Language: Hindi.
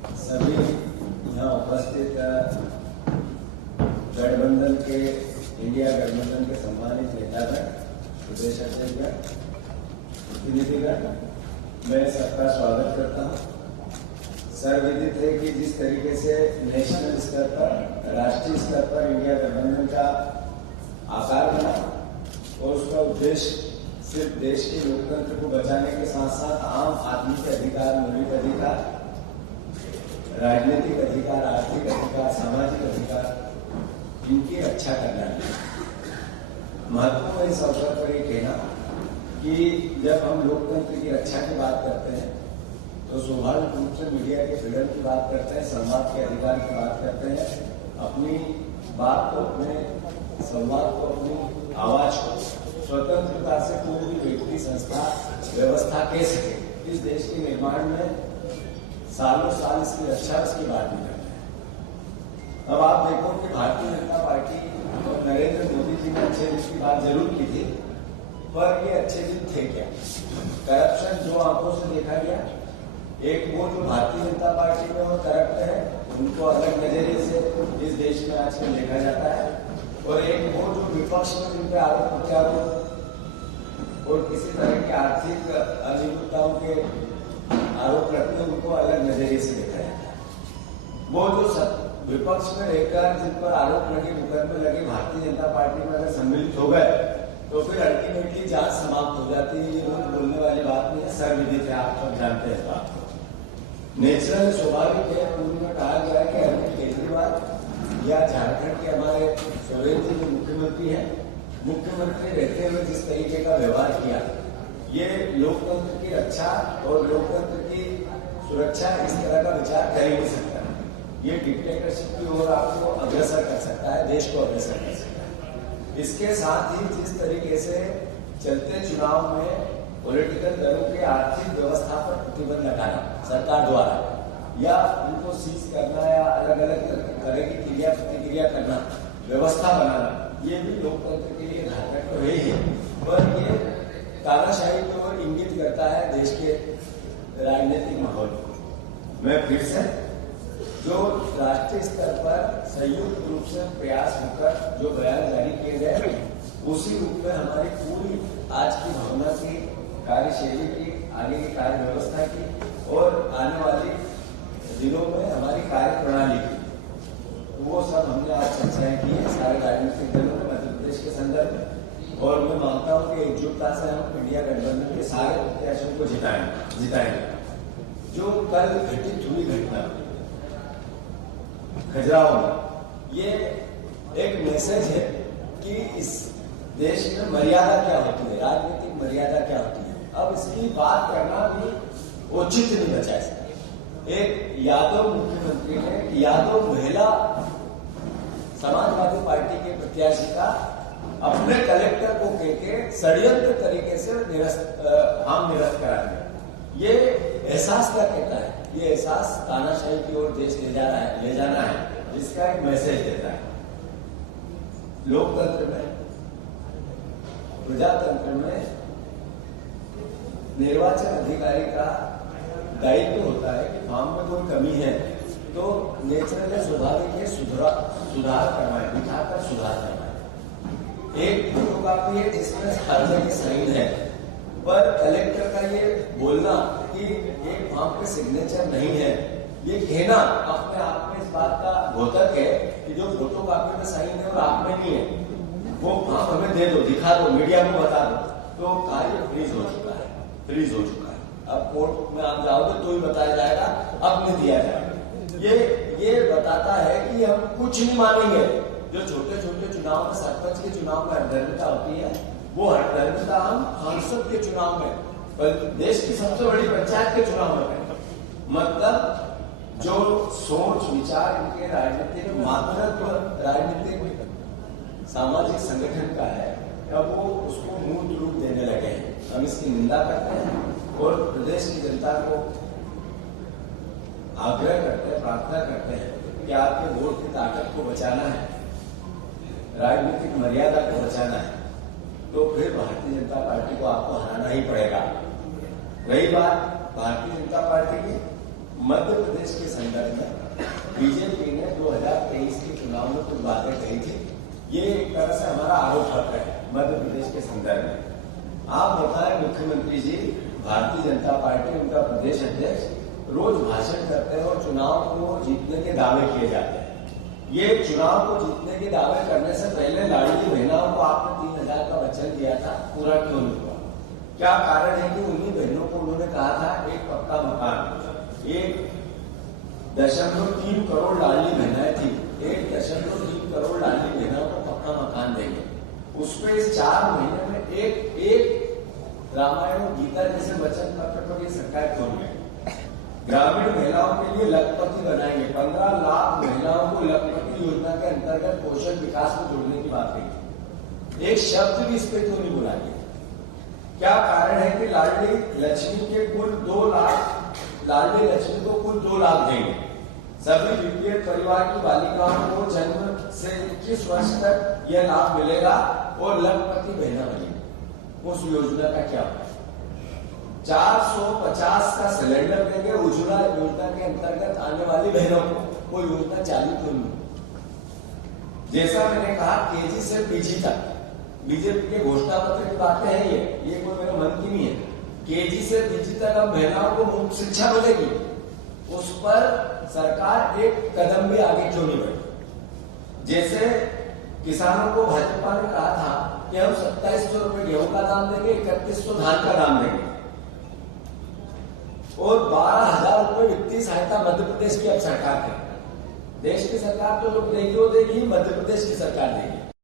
सभी यहाँ उपस्थित गठबंधन के इंडिया गठबंधन के सम्मानित नेतागण, प्रदेश अध्यक्ष, प्रतिनिधिगण, मैं सबका स्वागत करता हूँ। सर्वविदित है कि जिस तरीके से नेशनल स्तर पर, राष्ट्रीय स्तर पर इंडिया गठबंधन का आकार बना और उसका उद्देश्य सिर्फ देश के लोकतंत्र को बचाने के साथ साथ आम आदमी के अधिकार, मौलिक अधिकार, राजनीतिक अधिकार, आर्थिक अधिकार, सामाजिक अधिकार, इनकी रक्षा करना है। महत्वपूर्ण इस अवसर पर यह कहना कि जब हम लोकतंत्र की रक्षा की बात करते हैं तो स्वाभाविक रूप से मीडिया के फ्रीडम की बात करते हैं, संवाद के अधिकार की बात करते हैं, अपनी बात को, अपने संवाद को, अपनी आवाज को स्वतंत्रता से कोई भी व्यक्ति, संस्था, व्यवस्था कह सके। इस देश के निर्माण में सालों साल इसकी रक्षा, इसकी बात नहीं करते हैं। अब आप देखो कि भारतीय जनता पार्टी और नरेंद्र मोदी जी ने अच्छे दिन की बात जरूर की थी, पर ये अच्छे दिन थे क्या? करप्शन जो आंखों से देखा गया, एक वो जो भारतीय जनता पार्टी में वो करप्ट है, उनको अलग नजरिए से इस देश में आजकल देखा जाता है, और एक वो जो विपक्ष में जिन पे आरोप प्रत्यारोप और किसी तरह की आर्थिक अनियमितताओं के आरोप लगते हैं, उनको अलग नजरिए से देखा जाता है। वो जो विपक्ष में रहकर जिन पर आरोप लगे, मुकदमे लगे, भारतीय जनता पार्टी में अगर सम्मिलित हो गए तो फिर अल्टीमेटली जांच समाप्त हो जाती है। ये रोज बोलने वाली बात नहीं है, सर्वविदित है, आप सब जानते हैं बात को। नेचुरल स्वाभाविक है। पूर्व में कहा गया कि अरविंद केजरीवाल या झारखंड के हमारे सोरेन जी जो मुख्यमंत्री हैं, मुख्यमंत्री रहते हुए जिस तरीके का व्यवहार किया, ये लोकतंत्र की रक्षा और लोकतंत्र की सुरक्षा इस तरह का विचार कर ही नहीं सकता। ये डिक्टेटरशिप की ओर आपको अग्रसर कर सकता है, देश को अग्रसर कर सकता है। इसके साथ ही जिस तरीके से चलते चुनाव में पॉलिटिकल दलों के आर्थिक व्यवस्था पर प्रतिबंध लगाना सरकार द्वारा, या उनको सीज करना या अलग अलग तरह की क्रिया प्रतिक्रिया करना, व्यवस्था बनाना, ये भी लोकतंत्र के लिए घातक तो है, पर ये तानाशाही की ओर इंगित करता है देश के राजनीतिक माहौल को। मैं फिर से जो राष्ट्रीय स्तर पर संयुक्त रूप से प्रयास होकर जो बयान जारी किए गए, उसी रूप में हमारी पूरी आज की भावना की, कार्यशैली की, आगे की कार्य व्यवस्था की और आने वाली दिनों में हमारी कार्य प्रणाली की, वो सब हमने आज चर्चाएं की है सारे राजनीतिक दलों में मध्य प्रदेश के संदर्भ में। और मैं मानता हूं कि एकजुटता से हम इंडिया गठबंधन के सारे प्रत्याशियों को जिताएंगे। जो कल घटित हुई घटना खजुराहो में, ये एक मैसेज है कि इस देश में मर्यादा क्या होती है, राजनीतिक मर्यादा क्या होती है। अब इसकी बात करना भी उचित नहीं बचा इसका। एक यादव मुख्यमंत्री ने यादव महिला समाजवादी पार्टी के प्रत्याशी का अपने कलेक्टर को कहके षड्यंत्र तरीके से निरस्त करा दिया। ये एहसास क्या कहता है? ये एहसास तानाशाही की ओर देश ले जाना है, जिसका एक मैसेज देता है। लोकतंत्र में, प्रजातंत्र में निर्वाचन अधिकारी का दायित्व होता है कि फॉर्म में कोई कमी है तो नेचुरल है, स्वाभाविक है, सुधार करवाए, दिखाकर सुधार करवाए। एक फोटोकॉपी है जिसमें हर जगह साइन है, पर कलेक्टर का ये बोलना कि एक फॉर्म पे सिग्नेचर नहीं है, ये कहना अपने आप में इस बात का घोतक है कि जो फोटोकॉपी में साइन है और आप में नहीं है, वो फॉर्म हमें दे दो, दिखा दो, मीडिया को बता दो। तो कार्य फ्रीज हो चुका है। अब कोर्ट में आप जाओगे तो ही बताया जाएगा, अब नहीं दिया जाएगा। ये बताता है कि हम कुछ नहीं मानेंगे। जो छोटे छोटे चुनाव में, सरपंच के चुनाव में हठधर्मिता होती है, वो हठधर्मिता हम सांसद के चुनाव में, देश की सबसे बड़ी पंचायत के चुनाव में करें। मतलब जो सोच विचार इनके राजनीतिक मातृत्व, राजनीतिक सामाजिक संगठन का है, अब वो उसको मूर्त रूप देने लगे हैं। हम इसकी निंदा करते हैं और प्रदेश की जनता को आग्रह करते हैं, प्रार्थना करते हैं कि आपके वोट की ताकत को बचाना है, राजनीतिक मर्यादा को बचाना है, तो फिर भारतीय जनता पार्टी को आपको हराना ही पड़ेगा। रही बात भारतीय जनता पार्टी की, मध्य प्रदेश के संदर्भ में बीजेपी ने 2023 के चुनाव में कुछ बातें कही थी। ये एक तरह से हमारा आरोप पत्र है मध्य प्रदेश के संदर्भ में। आप बताएं, मुख्यमंत्री जी, भारतीय जनता पार्टी, उनका प्रदेश अध्यक्ष रोज भाषण करते हैं और चुनाव को जीतने के दावे किए जाते हैं। ये चुनाव को जीतने के दावे करने से पहले लाडली बहनों को आपने 3,000 का वचन दिया था, पूरा क्यों नहीं हुआ? क्या कारण है कि उन्हीं बहनों को उन्होंने कहा था एक पक्का मकान, 1.3 करोड़ लाडली बहनाएं थी, 1.3 करोड़ लाडली बहनों को पक्का मकान देंगे। उसपे इस 4 महीने में एक रामायण और गीता जैसे वचन पत्र पर ये सरकार क्यों नहीं है? ग्रामीण महिलाओं के लिए लखपति बनाएंगे, 15 लाख महिलाओं को लखपति योजना के अंतर्गत कौशल विकास में जोड़ने की बात कही। एक शब्द भी इस पे क्यों नहीं बोला गया? क्या कारण है कि लाडली लक्ष्मी के कुल 2 लाख, लाडली लक्ष्मी को कुल 2 लाख देंगे, सभी बीपीएल परिवार की बालिकाओं को जन्म से 21 वर्ष तक यह लाभ मिलेगा और लखपति बहना बनेगी। उस योजना का क्या होगा? 450 का सिलेंडर देंगे उज्ज्वला योजना के अंतर्गत आने वाली बहनों को, वो योजना चालू क्यों नहीं? जैसा मैंने कहा, केजी से पीजी तक बीजेपी के घोषणा पत्र की बातें हैं, ये कोई मेरे मन की नहीं है। केजी से पीजी तक अब महिलाओं को मुफ्त शिक्षा मिलेगी, उस पर सरकार एक कदम भी आगे क्यों नहीं बढ़ी? जैसे किसानों को भाजपा ने कहा था कि हम 2700 रुपए गेहूं का दाम देंगे, 3100 धान का दाम देंगे और 12,000 रुपए वित्तीय सहायता मध्य प्रदेश की अब सरकार करेगी। देश की सरकार तो लोग देगी, वो देगी, मध्य प्रदेश की सरकार देगी।